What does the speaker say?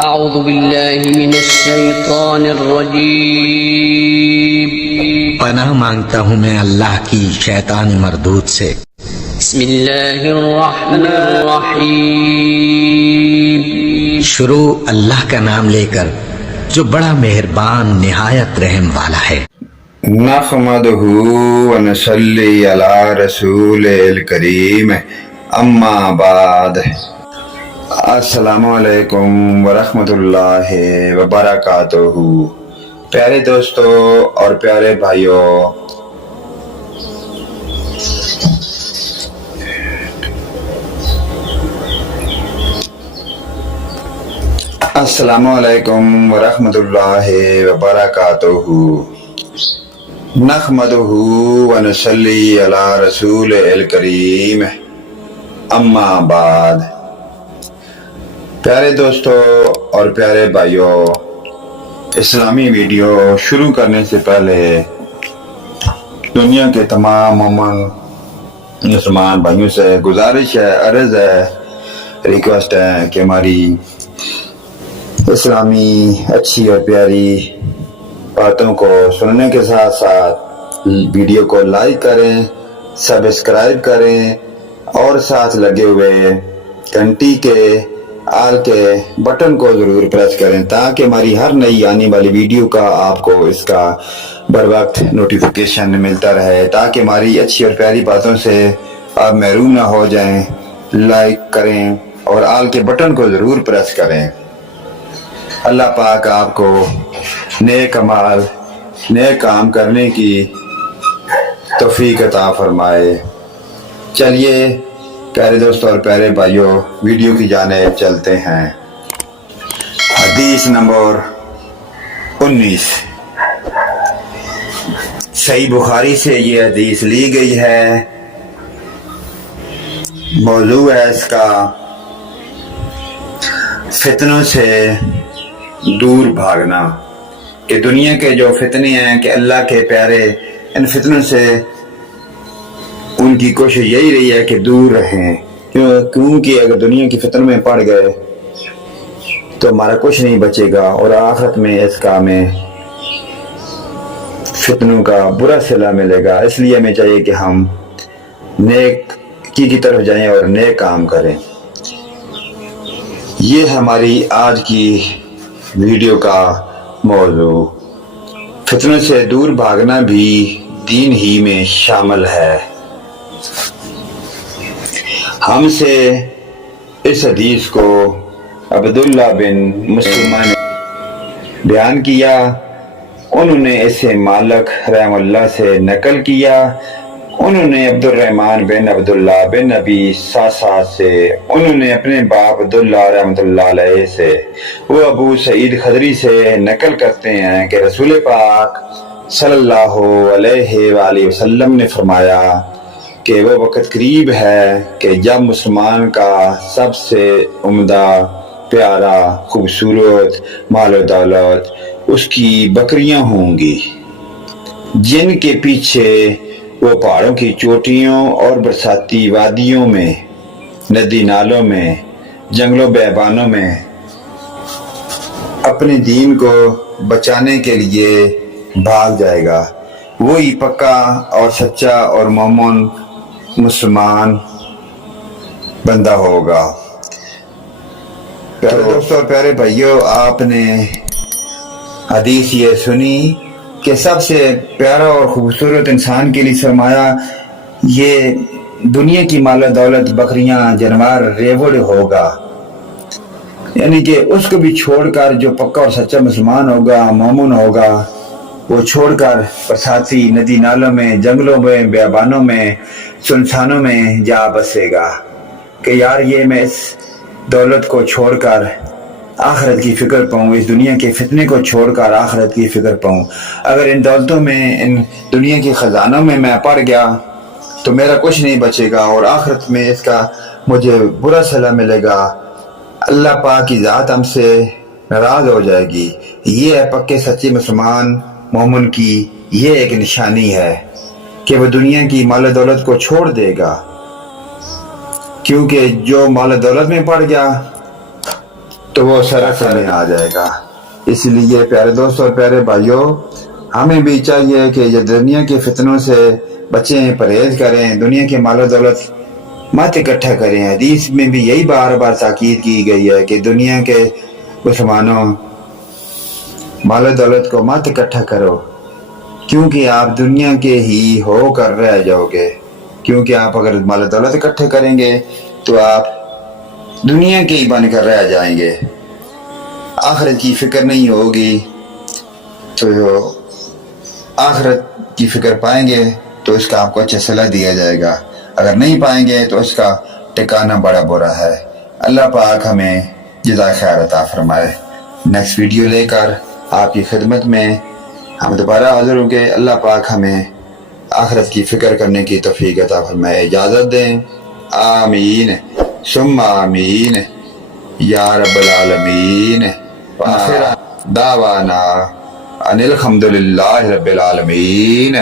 أعوذ بالله من الشيطان الرجيم پناہ مانگتا ہوں میں اللہ کی شیطان مردود سے۔ بسم الله الرحمن الرحيم شروع اللہ کا نام لے کر جو بڑا مہربان نہایت رحم والا ہے۔ نحمده ونصلي على رسول الکریم اما بعد۔ السلام علیکم ورحمۃ اللہ وبرکاتہ۔ پیارے دوستو اور پیارے بھائیوں، السلام علیکم ورحمۃ اللہ وبرکاتہ۔ نحمده ونصلي على رسول الکریم اما بعد۔ پیارے دوستو اور پیارے بھائیوں، اسلامی ویڈیو شروع کرنے سے پہلے دنیا کے تمام مومن مسلمان بھائیوں سے گزارش ہے، عرض ہے، ریکویسٹ ہے کہ ہماری اسلامی اچھی اور پیاری باتوں کو سننے کے ساتھ ساتھ ویڈیو کو لائک کریں، سبسکرائب کریں اور ساتھ لگے ہوئے گھنٹی کے آل کے بٹن کو ضرور پریس کریں تاکہ ہماری ہر نئی آنے والی ویڈیو کا آپ کو اس کا بر وقت نوٹیفیکیشن ملتا رہے، تاکہ ہماری اچھی اور پیاری باتوں سے آپ محروم نہ ہو جائیں۔ لائک کریں اور آل کے بٹن کو ضرور پریس کریں۔ اللہ پاک آپ کو نیک اعمال، نیک کام کرنے کی توفیق عطا فرمائے۔ چلیے پیارے دوستوں اور پیارے بھائیوں، ویڈیو کی جانب چلتے ہیں۔ حدیث نمبر 19 صحیح بخاری سے یہ حدیث لی گئی ہے۔ موضوع ہے اس کا فتنوں سے دور بھاگنا، کہ دنیا کے جو فتنے ہیں کہ اللہ کے پیارے ان فتنوں سے ان کی کوشش یہی رہی ہے کہ دور رہیں، کیونکہ اگر دنیا کی فتنوں میں پڑ گئے تو ہمارا کچھ نہیں بچے گا، اور آخرت میں اس کا ہمیں فتنوں کا برا صلہ ملے گا۔ اس لیے ہمیں چاہیے کہ ہم نیک کی طرف جائیں اور نیک کام کریں۔ یہ ہماری آج کی ویڈیو کا موضوع، فتنوں سے دور بھاگنا بھی دین ہی میں شامل ہے۔ ہم سے اس حدیث کو عبداللہ بن مسلمہ نے بیان کیا، انہوں نے اسے مالک رحم اللہ سے نقل کیا، انہوں نے عبد الرحمن بن عبداللہ بن نبی ساسا سے، انہوں نے اپنے باپ عبداللہ رحمۃ اللہ علیہ سے، وہ ابو سعید خدری سے نقل کرتے ہیں کہ رسول پاک صلی اللہ علیہ وآلہ وسلم نے فرمایا کہ وہ وقت قریب ہے کہ جب مسلمان کا سب سے عمدہ، پیارا، خوبصورت مال و دولت اس کی بکریاں ہوں گی، جن کے پیچھے وہ پہاڑوں کی چوٹیوں اور برساتی وادیوں میں، ندی نالوں میں، جنگلوں بیابانوں میں اپنے دین کو بچانے کے لیے بھاگ جائے گا۔ وہی پکا اور سچا اور مومن مسلمان بندہ ہوگا۔ پیارے دوستوں اور پیارے بھائیوں، آپ نے حدیث یہ سنی کہ سب سے پیارا اور خوبصورت انسان کے لیے سرمایہ یہ دنیا کی مال و دولت، بکریاں، جانور، ریوڑ ہوگا، یعنی کہ اس کو بھی چھوڑ کر جو پکا اور سچا مسلمان ہوگا، مومن ہوگا، وہ چھوڑ کر برساتی ندی نالوں میں، جنگلوں میں، بیابانوں میں، سنسانوں میں جا بسے گا کہ یار یہ میں اس دولت کو چھوڑ کر آخرت کی فکر پاؤں، اس دنیا کے فتنے کو چھوڑ کر آخرت کی فکر پاؤں۔ اگر ان دولتوں میں، ان دنیا کے خزانوں میں میں پڑ گیا تو میرا کچھ نہیں بچے گا، اور آخرت میں اس کا مجھے برا صلہ ملے گا، اللہ پاک کی ذات ہم سے ناراض ہو جائے گی۔ یہ ہے پکے سچے مسلمان مومن کی یہ ایک نشانی ہے کہ وہ دنیا کی مال و دولت کو چھوڑ دے گا، کیونکہ جو مال و دولت میں پڑ گیا تو وہ سرحد میں آ جائے گا. اس لیے پیارے دوستوں اور پیارے بھائیوں، ہمیں بھی چاہیے کہ یہ دنیا کے فتنوں سے بچیں، پرہیز کریں، دنیا کی مال و دولت مت اکٹھا کریں. حدیث میں بھی یہی بار بار تاکید کی گئی ہے کہ دنیا کے مسلمانوں مال و دولت کو مت اکٹھا کرو، کیونکہ آپ دنیا کے ہی ہو کر رہ جاؤ گے. کیونکہ آپ اگر مال و دولت اکٹھے کریں گے تو آپ دنیا کے ہی بن کر رہ جائیں گے. آخرت کی فکر نہیں ہوگی تو آخرت کی فکر پائیں گے تو اس کا آپ کو اچھا صلاح دیا جائے گا. اگر نہیں پائیں گے تو اس کا ٹھکانہ بڑا برا ہے. اللہ پاک ہمیں جزائے خیر عطا فرمائے. نیکسٹ ویڈیو لے کر آپ کی خدمت میں ہم دوبارہ حاضر ہوں گے. اللہ پاک ہمیں آخرت کی فکر کرنے کی توفیق عطا فرمائے. اجازت دیں. آمین ثم آمین یا رب العالمین. وآخر دعوانا ان الحمد للہ رب العالمین.